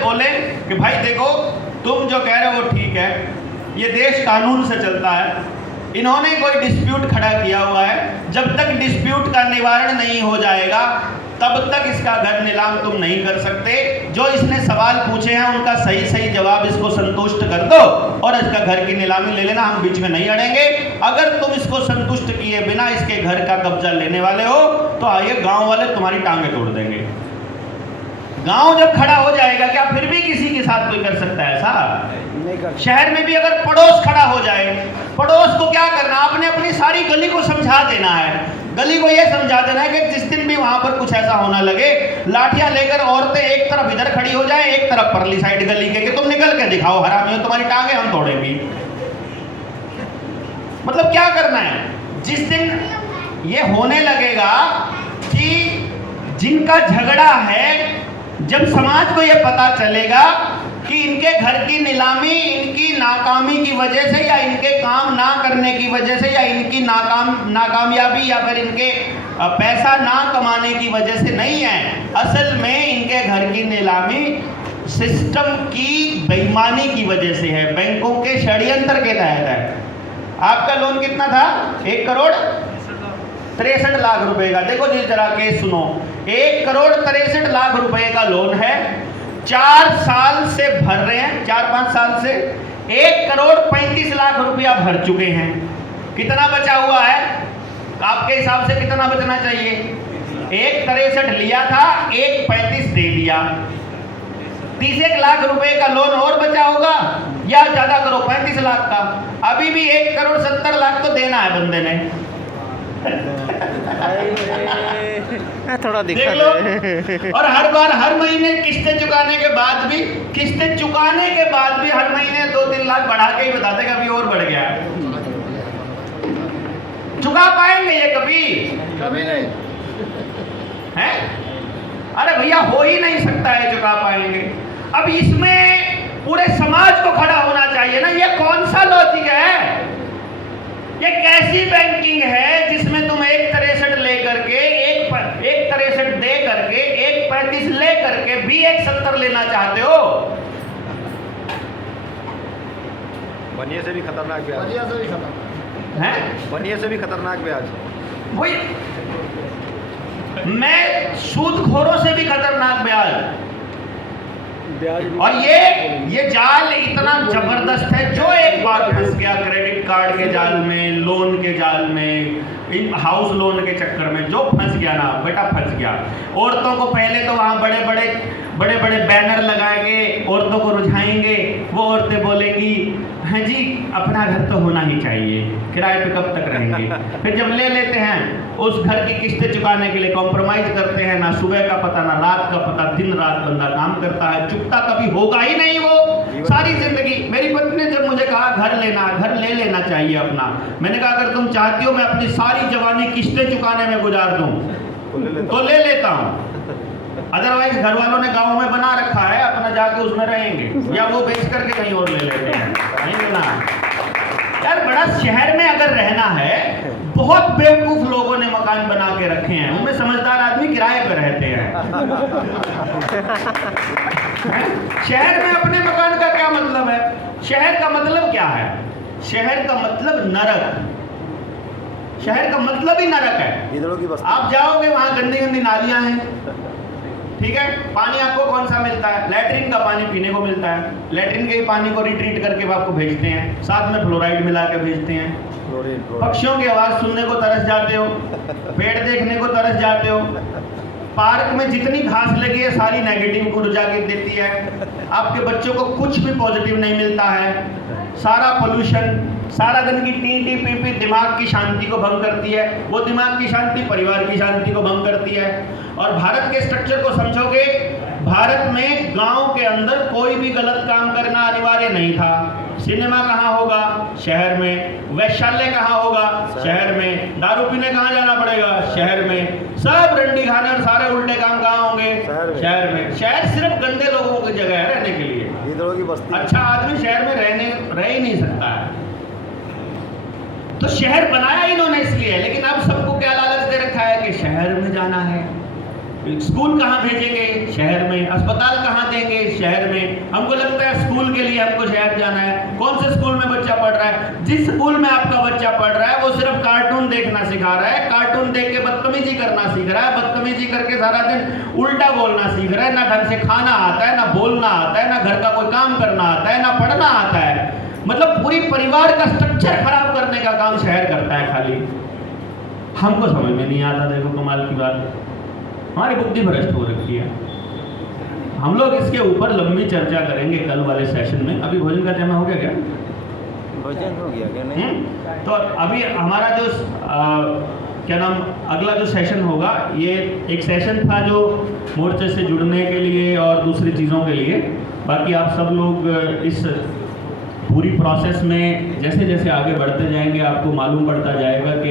बोले कि भाई देखो तुम जो कह रहे हो वो ठीक है, ये देश कानून से चलता है, इन्होंने कोई डिस्प्यूट खड़ा किया हुआ है, जब तक डिस्प्यूट का निवारण नहीं हो जाएगा तब तक इसका घर नीलाम तुम नहीं कर सकते। जो इसने सवाल पूछे हैं उनका सही सही जवाब इसको संतुष्ट कर दो और इसका घर की नीलामी ले लेना, हम बीच में नहीं अड़ेंगे। अगर तुम इसको संतुष्ट किए बिना इसके घर का कब्जा लेने वाले हो तो आइए गांव वाले तुम्हारी टांगे तोड़ देंगे। गांव जब खड़ा हो जाएगा, क्या फिर भी किसी के साथ कोई कर सकता है ऐसा? शहर में भी अगर पड़ोस खड़ा हो जाए, पड़ोस को क्या करना, आपने अपनी सारी गली को समझा देना है। गली को यह समझा देना है कि जिस दिन भी वहां पर कुछ ऐसा होना लगे, लाठियां लेकर औरतें एक तरफ इधर खड़ी हो जाए, एक तरफ परली साइड गली के, कि तुम निकल के दिखाओ हरामियों, तुम्हारी टांगे हम तोड़ेंगे। मतलब क्या करना है? जिस दिन ये होने लगेगा कि जिनका झगड़ा है, जब समाज को यह पता चलेगा कि इनके घर की नीलामी इनकी नाकामी की वजह से या इनके काम ना करने की वजह से या इनकी नाकामयाबी या फिर इनके पैसा ना कमाने की वजह से नहीं है, असल में इनके घर की नीलामी सिस्टम की बेईमानी की वजह से है, बैंकों के षड्यंत्र के तहत है। आपका लोन कितना था? 1,63,00,000 रुपए का। देखो जी जरा केस सुनो, 1,63,00,000 रुपए का लोन है, 4 साल से भर रहे हैं, 4-5 साल से 1,35,00,000 रुपया भर चुके हैं। कितना बचा हुआ है आपके हिसाब से? कितना बचना चाहिए? 1,63 लिया था, 1,35 दे दिया, 30 लाख रुपए का लोन और बचा होगा, या ज्यादा करो 35 लाख का, अभी भी 1,70,00,000 तो देना है बंदे ने। थोड़ा देख लो। और हर बार हर महीने किस्तें चुकाने के बाद भी हर महीने 2-3 लाख बढ़ा के ही बताते कि अभी और बढ़ गया है। चुका पाएंगे ये कभी नहीं है? अरे भैया हो ही नहीं सकता है चुका पाएंगे। अब इसमें पूरे समाज को खड़ा होना चाहिए ना। ये कौन सा लॉजिक है? ये कैसी बैंकिंग है जिसमें तुम 1,63 लेकर के 1,63 दे करके 1,35 ले करके भी 1,70 लेना चाहते हो? बनिए से भी खतरनाक ब्याज है, बनिए से भी खतरनाक ब्याज। वही मैं सूदखोरों से भी खतरनाक ब्याज। और ये जाल इतना जबरदस्त है, जो एक बार फंस गया क्रेडिट कार्ड के जाल में, लोन के जाल में, इन हाउस लोन के चक्कर में जो फंस गया ना बेटा, फंस गया। औरतों को पहले तो वहाँ बड़े बड़े बैनर लगाएंगे, औरतों को रुझाएंगे, वो औरतें बोलेंगी हैं जी अपना घर तो होना ही चाहिए, किराए पे कब तक रहेंगे। फिर जब ले लेते हैं उस घर की किस्तें चुकाने के लिए कॉम्प्रोमाइज करते हैं, ना सुबह का पता ना रात का पता, दिन रात बंदा काम करता है, चुकता कभी होगा ही नहीं वो सारी जिंदगी। मेरी पत्नी ने जब मुझे कहा घर ले लेना चाहिए अपना, मैंने कहा अगर तुम चाहती हो मैं अपनी सारी जवानी किस्तें चुकाने में गुजार दूं तो ले लेता हूं, अदरवाइज घर वालों ने गांव में बना रखा है, अपना जाके उसमें रहेंगे, या वो बेच करके कहीं और ले लेते हैं। नहीं लेना यार, बड़ा शहर में अगर रहना है, बहुत बेवकूफ लोगों ने मकान बना के रखे हैं, उनमें समझदार आदमी किराए पर रहते हैं। शहर में अपने मकान का क्या मतलब है? शहर का मतलब क्या है? शहर का मतलब नरक। शहर का मतलब ही नरक है। आप जाओगे वहां गंदी गंदी नालियां हैं, ठीक है, पानी आपको कौन सा मिलता है? लैट्रिन का पानी पीने को मिलता है, लैट्रिन के ही पानी को रिट्रीट करके आपको भेजते हैं, साथ में फ्लोराइड मिला के भेजते हैं। पक्षियों की आवाज़ सुनने को तरस जाते हो, पेड़ देखने को तरस जाते हो, पार्क में जितनी घास लगी है सारी नेगेटिव ऊर्जा की देती है, आपके बच्चों को कुछ भी पॉजिटिव नहीं मिलता है, सारा पोल्यूशन, सारा दिन की टी पी दिमाग की शांति को भंग करती है, वो दिमाग की शांति परिवार की शांति को भंग करती है। और भारत के स्ट्रक्चर को समझोगे, भारत में गांव के अंदर कोई भी गलत काम करना अनिवार्य नहीं था। सिनेमा कहाँ होगा? शहर में। वैश्यालय कहाँ होगा? शहर में। दारू पीने कहाँ जाना पड़ेगा? शहर में। सब रंडी खाने और सारे उल्टे काम कहाँ होंगे? शहर में। शहर सिर्फ गंदे लोगों की जगह है रहने के लिए। अच्छा आदमी शहर में रह ही नहीं सकता है। तो शहर बनाया इन्होंने इसलिए, लेकिन अब सबको क्या लालच दे रखा है कि शहर में जाना है। स्कूल कहाँ भेजेंगे? शहर में। अस्पताल कहाँ देंगे? शहर में, हमको लगता है स्कूल के लिए हमको शहर जाना है। कौन से स्कूल में बच्चा पढ़ रहा है? जिस स्कूल में आपका बच्चा पढ़ रहा है वो सिर्फ कार्टून देखना सिखा रहा है, कार्टून देख के बदतमीजी करना सीख रहा है, बदतमीजी करके सारा दिन उल्टा बोलना सीख रहा है, ना ढंग से खाना आता है, ना बोलना आता है, ना घर का कोई काम करना आता है, ना पढ़ना आता है। मतलब पूरी परिवार का स्ट्रक्चर खराब करने का काम शहर करता है खाली। हमको समझ में नहीं आता। देखो कमाल की बात, हमारी बुद्धि भ्रष्ट हो रखी है। हम लोग इसके ऊपर लंबी चर्चा करेंगे कल वाले सेशन में। अभी भोजन का टाइम हो गया क्या? भोजन हो गया क्या? नहीं तो अभी हमारा जो क्या नाम अगला जो सेशन होगा, ये एक सेशन था जो मोर्चे से जुड़ने के लिए और दूसरी चीज़ों के लिए। बाकी आप सब लोग इस पूरी प्रोसेस में जैसे जैसे आगे बढ़ते जाएंगे आपको मालूम पड़ता जाएगा कि